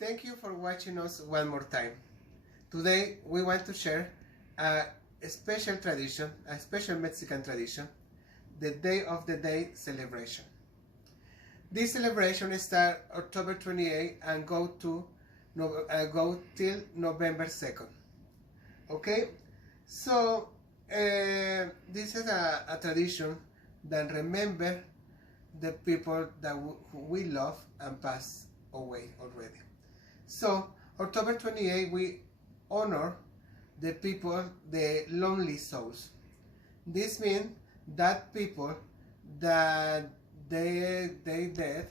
Thank you for watching us one more time. Today we want to share a special tradition, a special Mexican tradition, the Day of the Dead celebration. This celebration starts October 28 and go till November 2nd. Okay, so this is a tradition that remember the people that we love and pass away already. So October 28 we honor the people, the lonely souls. This means that people that they dead,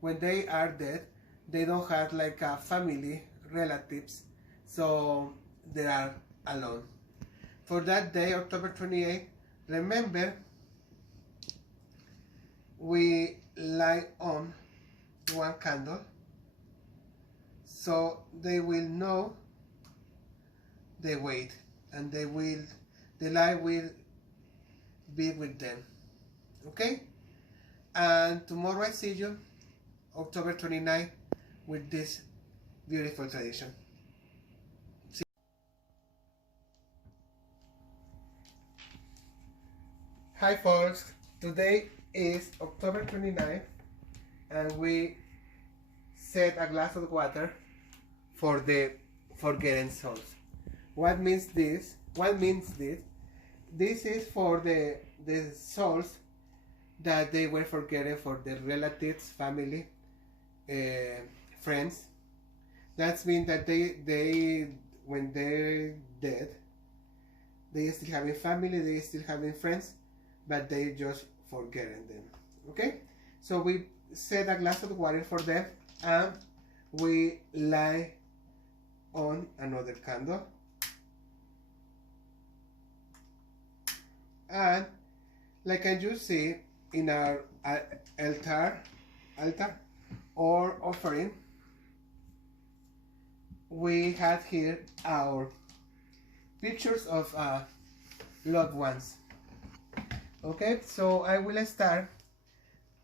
when they are dead, they don't have like a family, relatives, so they are alone. For that day, October 28, remember, we light on one candle so they will know the weight, and the light will be with them. Okay? And tomorrow I see you, October 29, with this beautiful tradition. Hi folks, today is October 29th and we set a glass of water for the forgotten souls. What means this? This is for the souls that they were forgotten, for their relatives, family, friends. That means that they when they're dead, they still having family, they still having friends, but they just forgetting them. Okay, so we set a glass of water for them and we light on another candle, and like you see in our altar or offering, we have here our pictures of loved ones. Okay, so I will start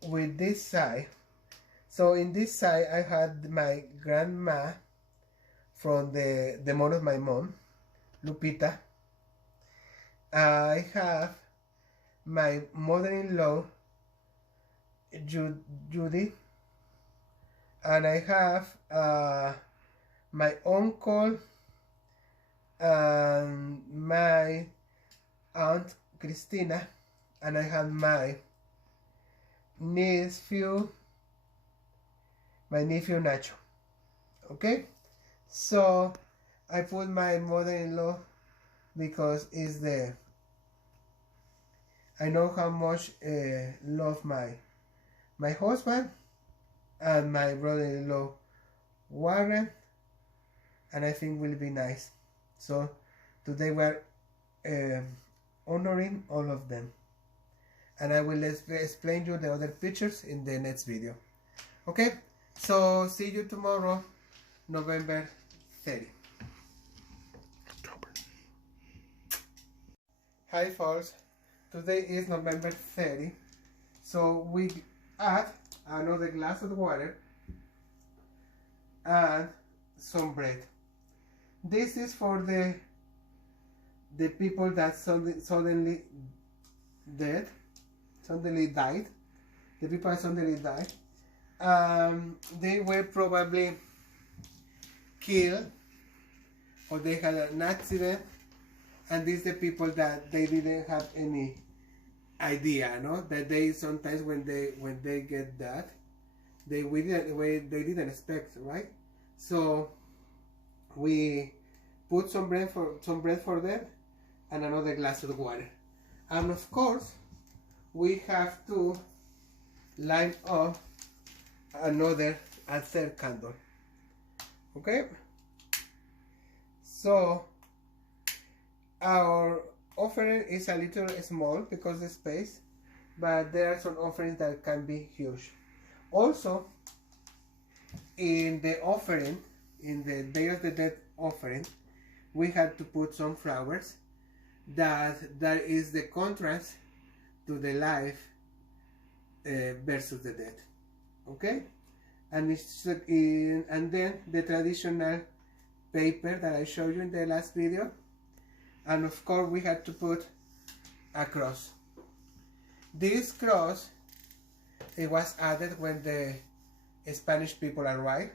with this side. So in this side I had my grandma from the mom of my mom, Lupita. I have my mother-in-law, Judy, and I have my uncle and my aunt Cristina, and I have my nephew Nacho. Okay, so I put my mother-in-law because is I know how much love my husband and my brother-in-law Warren, and I think will be nice. So today we're honoring all of them, and I will explain you the other pictures in the next video. Okay, so see you tomorrow, November 30. Hi folks, today is November 30, so we add another glass of water and some bread. This is for the people that suddenly died. The people that suddenly died. They were probably killed, or they had an accident, and these are the people that they didn't have any idea, no? That they sometimes when they get that, they didn't expect, right? So we put some bread for them and another glass of water, and of course we have to light up a third candle. Okay, so our offering is a little small because of the space, but there are some offerings that can be huge. Also, in the offering, in the Day of the Dead offering, we had to put some flowers that is the contrast to the life versus the dead. Okay, and and then the traditional paper that I showed you in the last video, and of course we had to put a cross. This cross, it was added when the Spanish people arrived,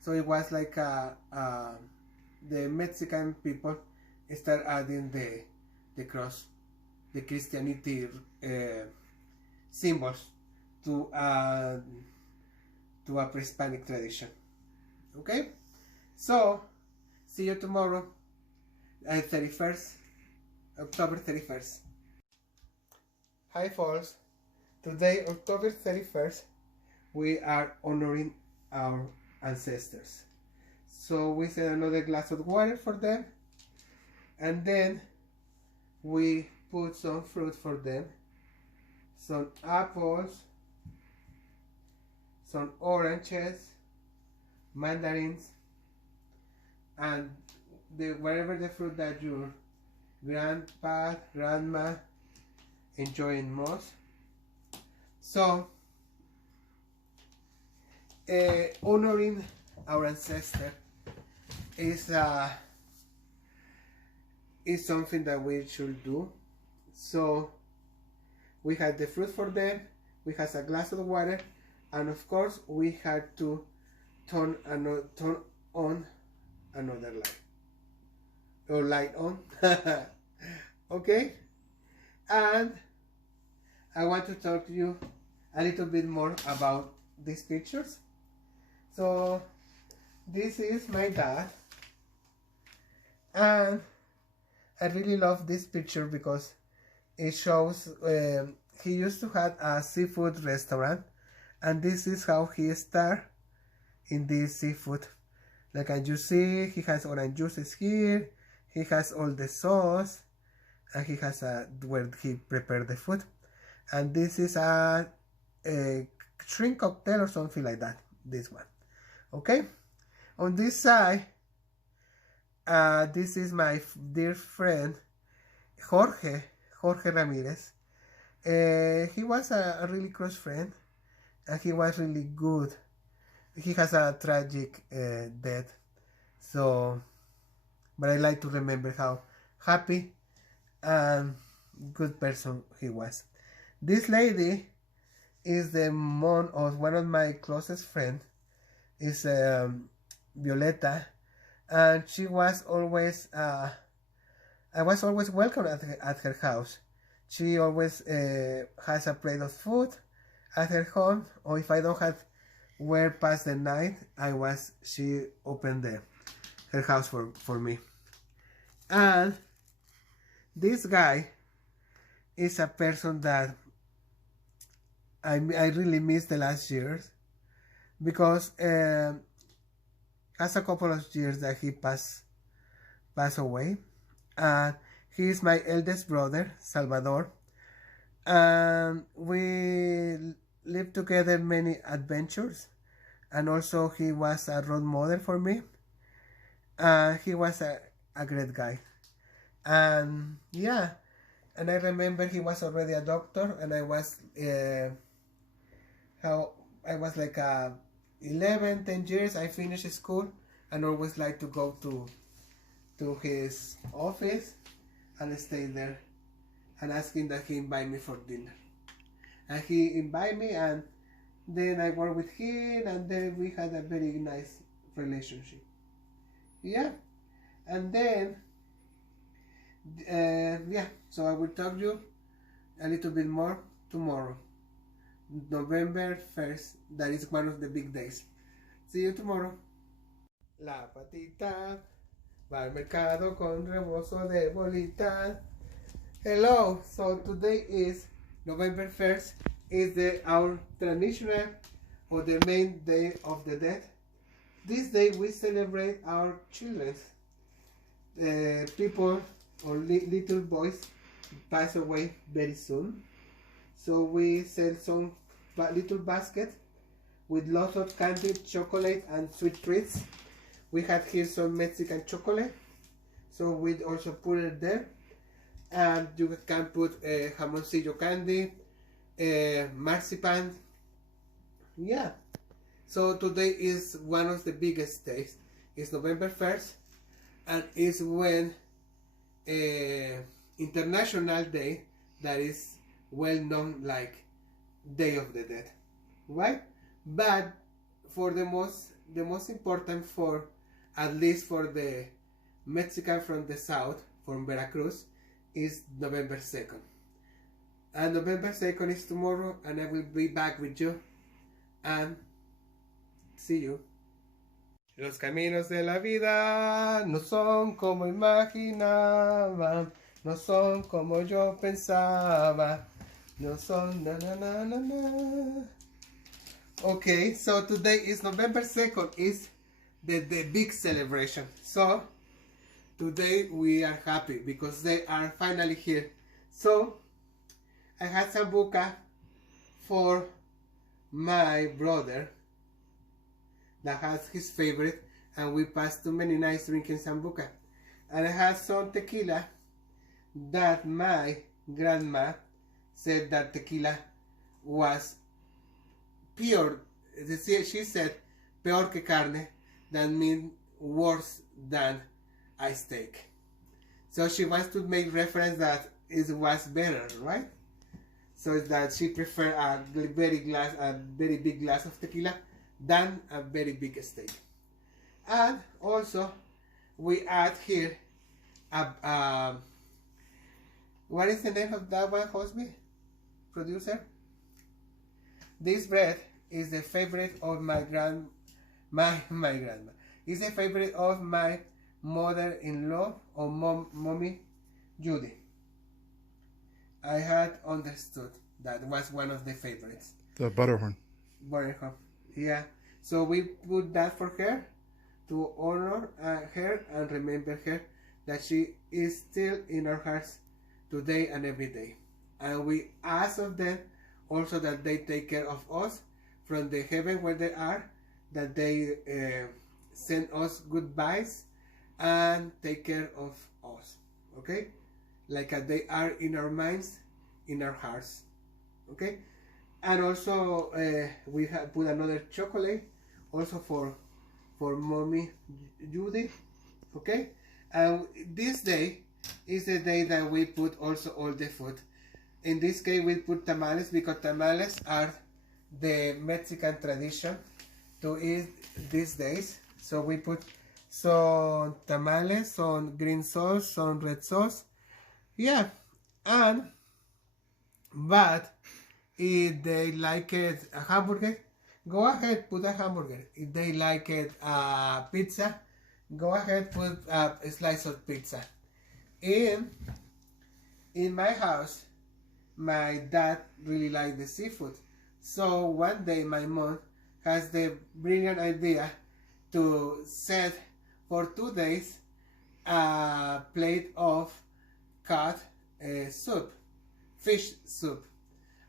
so it was like the Mexican people start adding the cross, the Christianity symbols to a pre-Hispanic tradition. Okay, so see you tomorrow, 31st, October 31st. Hi folks, today October 31st we are honoring our ancestors. So we set another glass of water for them, and then we put some fruit for them, some apples, some oranges, mandarins, and whatever the fruit that your grandpa, grandma enjoying most. So honoring our ancestor is something that we should do. So we had the fruit for them, we had a glass of water, and of course we had to turn on another light, or light on. Okay, and I want to talk to you a little bit more about these pictures. So this is my dad, and I really love this picture because it shows he used to have a seafood restaurant, and this is how he started in this seafood. Like as you see, he has orange juices here, he has all the sauce, and he has where he prepared the food. And this is a shrimp cocktail or something like that, this one. Okay, on this side, this is my dear friend Jorge Ramirez. He was a really close friend, and he was really good. He has a tragic death, so, but I like to remember how happy and good person he was. This lady is the mom of one of my closest friends, is Violeta, and she was always, I was always welcome at her house. She always has a plate of food at her home, or if I don't have where pass the night, she opened her house for me. And this guy is a person that I really miss the last years, because has a couple of years that he passed away. He is my eldest brother, Salvador, and we lived together many adventures, and also he was a role model for me. He was a great guy, and yeah, and I remember he was already a doctor, and I was like 10 years. I finished school and always like to go to his office and stay there and asking that he invite me for dinner. And he invited me, and then I worked with him, and then we had a very nice relationship. Yeah, and then yeah, so I will talk to you a little bit more tomorrow, November 1st. That is one of the big days. See you tomorrow. La patita va al mercado con rebozo de bolita. Hello, so today is November 1st, is our traditional or the main day of the dead. This day we celebrate our children. People or little boys pass away very soon. So we sell some little basket with lots of candy, chocolate, and sweet treats. We have here some Mexican chocolate, so we also put it there. And you can put jamoncillo candy, marzipan, yeah, So today is one of the biggest days. It's November 1st, and it's when international day that is well known like Day of the Dead, right? But for the most important, for at least for the Mexican from the south, from Veracruz, is November 2nd. And November 2nd is tomorrow, and I will be back with you. And see you. Los caminos de la vida no son como imaginaba, no son como yo pensaba, no son na na na na na. Okay, so today is November 2nd, is the big celebration. So today we are happy because they are finally here. So I had sambuca for my brother that has his favorite, and we passed too many nights drinking sambuca. And I had some tequila that my grandma said that tequila was pure. She said peor que carne, that means worse than a steak. So she wants to make reference that it was better, right? So that she preferred a very big glass of tequila than a very big steak. And also we add here what is the name of that one, Hosby? Producer? This bread is the favorite of my grandma. It's the favorite of my mother-in-law or mommy Judy. I had understood that was one of the favorites. The butterhorn. Butterhorn, yeah. So we put that for her to honor her and remember her, that she is still in our hearts today and every day. And we ask of them also that they take care of us from the heaven where they are, that they send us goodbyes and take care of us, okay? Like they are in our minds, in our hearts, okay? And also we have put another chocolate also for mommy Judy, okay? And this day is the day that we put also all the food. In this case we put tamales because tamales are the Mexican tradition to eat these days. So we put some tamales, some green sauce, some red sauce, yeah. And but if they like it a hamburger, go ahead, put a hamburger. If they like it pizza, go ahead, put a slice of pizza. In my house, my dad really liked the seafood. So one day my mom has the brilliant idea to set for 2 days a plate of cod soup, fish soup.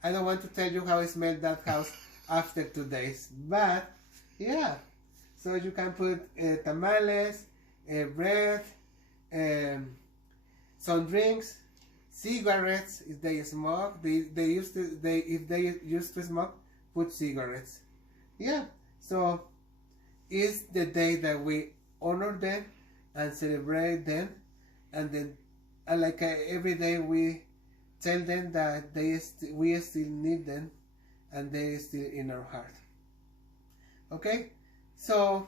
I don't want to tell you how it smelled that house after 2 days, but yeah. So you can put tamales, bread, some drinks, cigarettes if they smoke. If they used to smoke, put cigarettes. Yeah. So it's the day that we honor them and celebrate them, and then like every day we tell them that we still need them and they're still in our heart. Okay, so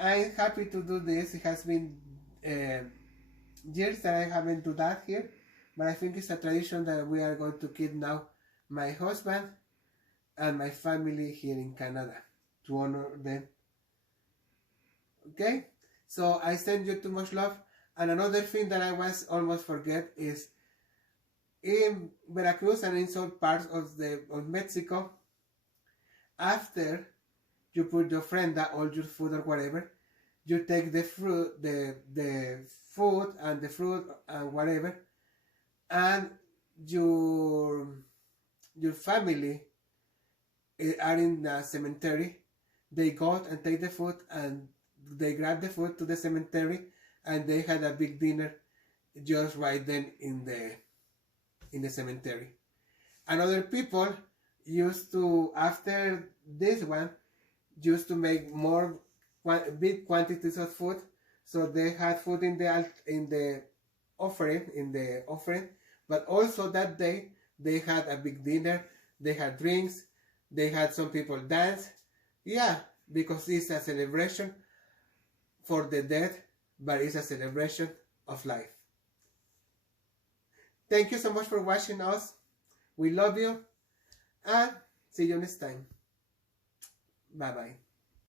I'm happy to do this. It has been years that I haven't done that here, but I think it's a tradition that we are going to keep now, my husband and my family here in Canada, to honor them. Okay, so I send you too much love. And another thing that I was almost forget is in Veracruz and in some parts of Mexico, after you put your ofrenda or your food or whatever, you take the fruit, the food and the fruit and whatever, and your family are in the cemetery. They go and take the food and they grab the food to the cemetery, and they had a big dinner just right then in the cemetery. And other people used to, after this one, used to make more big quantities of food, so they had food in the offering, but also that day they had a big dinner, they had drinks, they had some people dance. Yeah, because it's a celebration for the dead, but it's a celebration of life. Thank you so much for watching us. We love you, and see you next time. Bye bye.